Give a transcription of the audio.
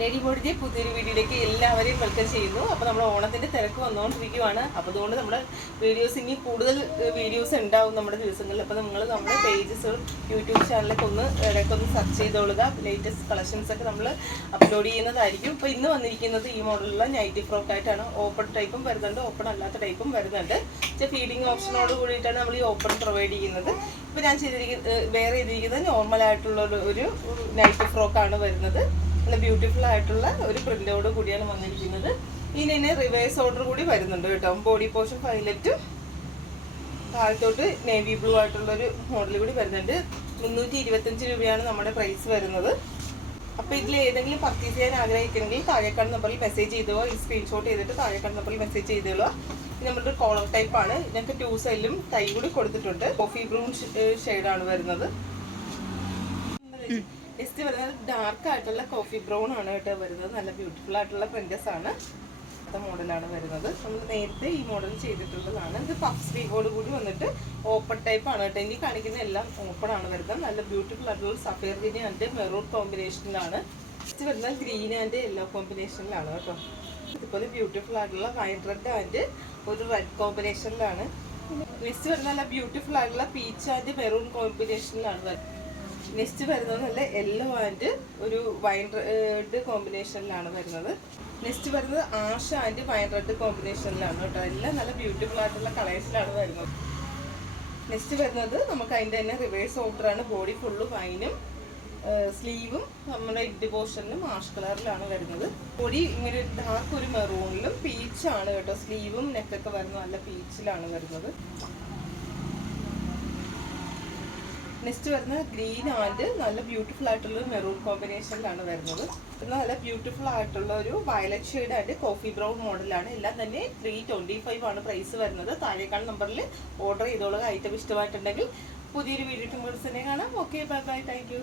Lady ബോഡിന്റെ പുതിയൊരു വീഡിയോയിലേക്ക് എല്ലാവരെയും വെൽക്കം ചെയ്യുന്നു. അപ്പോൾ നമ്മൾ ഓണത്തിന്റെ തിരക്ക് വന്നുകൊണ്ടിരിക്കുവാണ്. അപ്പോൾ അതുകൊണ്ട് നമ്മുടെ വീഡിയോസ് ഇനി കൂടുതൽ വീഡിയോസ് ഉണ്ടാവും നമ്മുടെ ദിവസങ്ങളിൽ. അപ്പോൾ നിങ്ങൾ നമ്മുടെ പേജസ് യൂട്യൂബ് ചാനലൊക്കെ ഒന്ന് ഇടയ്ക്ക് ഒന്ന് സെർച്ച് ചെയ്തോളുക. ലേറ്റസ്റ്റ് കളക്ഷൻസ് ഒക്കെ നമ്മൾ അപ്ലോഡ് ചെയ്യുന്നതായിരിക്കും. ഇപ്പോൾ ഇന്ന് വന്നിരിക്കുന്നത് ഈ മോഡലുള്ള നൈറ്റി ഫ്രോക്ക് ആയിട്ടാണ്. ഓപ്പൺ ടൈപ്പും വരുന്നുണ്ട്. ഓപ്പൺ അല്ലാത്ത ടൈപ്പും വരുന്നുണ്ട്. പക്ഷേ ഫീഡിങ് ഓപ്ഷനോട് കൂടിയിട്ടാണ് നമ്മൾ ഈ ഓപ്പൺ പ്രൊവൈഡ് ചെയ്യുന്നത്. ഇപ്പോൾ ഞാൻ ചെയ്തിരിക്കുന്നത് വേറെ ചെയ്തിരിക്കുന്നത് നോർമൽ ആയിട്ടുള്ള ഒരു നൈറ്റി ഫ്രോക്കാണ് വരുന്നത്. നല്ല ബ്യൂട്ടിഫുൾ ആയിട്ടുള്ള ഒരു പ്രിന്റോട് കൂടിയാണ് വന്നിരിക്കുന്നത്. ഇനി ഇനി റിവേഴ്സ് ഓർഡർ കൂടി വരുന്നുണ്ട് കേട്ടോ. ബോഡി പോർഷൻ പൈലറ്റും താഴത്തോട്ട് നേവി ബ്ലൂ ആയിട്ടുള്ള ഒരു മോഡൽ കൂടി വരുന്നുണ്ട്. മുന്നൂറ്റി ഇരുപത്തഞ്ച് രൂപയാണ് നമ്മുടെ പ്രൈസ് വരുന്നത്. അപ്പോൾ ഇതിൽ ഏതെങ്കിലും പർച്ചേസ് ചെയ്യാൻ ആഗ്രഹിക്കുന്നെങ്കിൽ താഴേക്കാട് നമ്പറിൽ മെസ്സേജ് ചെയ്തോ ഈ സ്ക്രീൻഷോട്ട് ചെയ്തിട്ട് താഴേക്കാട് നമ്പറിൽ മെസ്സേജ് ചെയ്തോളൂ ഇത് നമ്മുടെ കോളർ ടൈപ്പ് ആണ്. ഇതിനൊക്കെ ടൂ സൈഡിലും ടൈ കൂടി കൊടുത്തിട്ടുണ്ട്. കോഫി ബ്രൗൺ ഷെയ്ഡാണ് വരുന്നത്. നെക്സ്റ്റ് വരുന്നത് ഡാർക്ക് ആയിട്ടുള്ള കോഫി ബ്രൗൺ ആണ് കേട്ടോ വരുന്നത്. നല്ല ബ്യൂട്ടിഫുൾ ആയിട്ടുള്ള പ്രിന്റസ് ആണ്. അടുത്ത മോഡലാണ് വരുന്നത്. നമ്മൾ നേരത്തെ ഈ മോഡൽ ചെയ്തിട്ടുള്ളതാണ്. ഇത് പഫ് സ്ലീവോട് കൂടി വന്നിട്ട് ഓപ്പൺ ടൈപ്പ് ആണ് കേട്ടോ. ഇനി കാണിക്കുന്ന എല്ലാം ഓപ്പൺ ആണ് വരുന്നത്. നല്ല ബ്യൂട്ടിഫുൾ ആയിട്ടുള്ള സഫേർ ഗ്രീൻ ആൻഡ് മെറൂൺ കോമ്പിനേഷനിലാണ് നെക്സ്റ്റ് വരുന്നത് ഗ്രീൻ ആൻഡ് യെല്ലോ കോമ്പിനേഷനിലാണ് കേട്ടോ. ഇതുപോലെ ബ്യൂട്ടിഫുൾ ആയിട്ടുള്ള വൈറ്റ് റെഡ് ആൻഡ് ഒരു റെഡ് കോമ്പിനേഷനിലാണ് നെക്സ്റ്റ് വരുന്ന നല്ല ബ്യൂട്ടിഫുൾ ആയിട്ടുള്ള പീച്ച് ആൻഡ് മെറൂൺ കോമ്പിനേഷനിലാണ് വരുന്നത്. നെക്സ്റ്റ് വരുന്നത് നല്ല യെല്ലോ ആൻഡ് ഒരു വൈൻ റെഡ് കോമ്പിനേഷനിലാണ് വരുന്നത്. നെക്സ്റ്റ് വരുന്നത് ആഷ ആൻഡ് വൈൻ റെഡ് കോമ്പിനേഷനിലാണ് കേട്ടോ. എല്ലാം നല്ല ബ്യൂട്ടിഫുൾ ആയിട്ടുള്ള കളേഴ്സിലാണ് വരുന്നത്. നെക്സ്റ്റ് വരുന്നത് നമുക്ക് അതിന്റെ തന്നെ റിവേഴ്സ് ഓർഡറാണ് ബോഡി ഫുള്ള് വൈനും സ്ലീവും നമ്മുടെ ഇഡ് പോർഷനിലും ആഷ് കളറിലാണ് വരുന്നത്. ബോഡി ഇങ്ങനെ ഡാർക്ക് ഒരു മെറൂണിലും പീച്ചാണ് കേട്ടോ. സ്ലീവും നെക്കൊക്കെ വരുന്നത് നല്ല പീച്ചിലാണ് വരുന്നത്. നെക്സ്റ്റ് വരുന്നത് ഗ്രീൻ ആൻഡ് നല്ല ബ്യൂട്ടിഫുൾ ആയിട്ടുള്ള മെറൂൺ കോമ്പിനേഷനിലാണ് വരുന്നത്. നല്ല ബ്യൂട്ടിഫുൾ ആയിട്ടുള്ള ഒരു violet shade and coffee brown മോഡലാണ് എല്ലാം തന്നെ ത്രീ ട്വന്റി ഫൈവ് ആണ് പ്രൈസ് വരുന്നത്. താഴേക്കാൾ നമ്പറിൽ ഓർഡർ ചെയ്തോളുക. ഐറ്റം ഇഷ്ടമായിട്ടുണ്ടെങ്കിൽ പുതിയൊരു വീഡിയോ തന്നെ കാണാം. Okay bye bye thank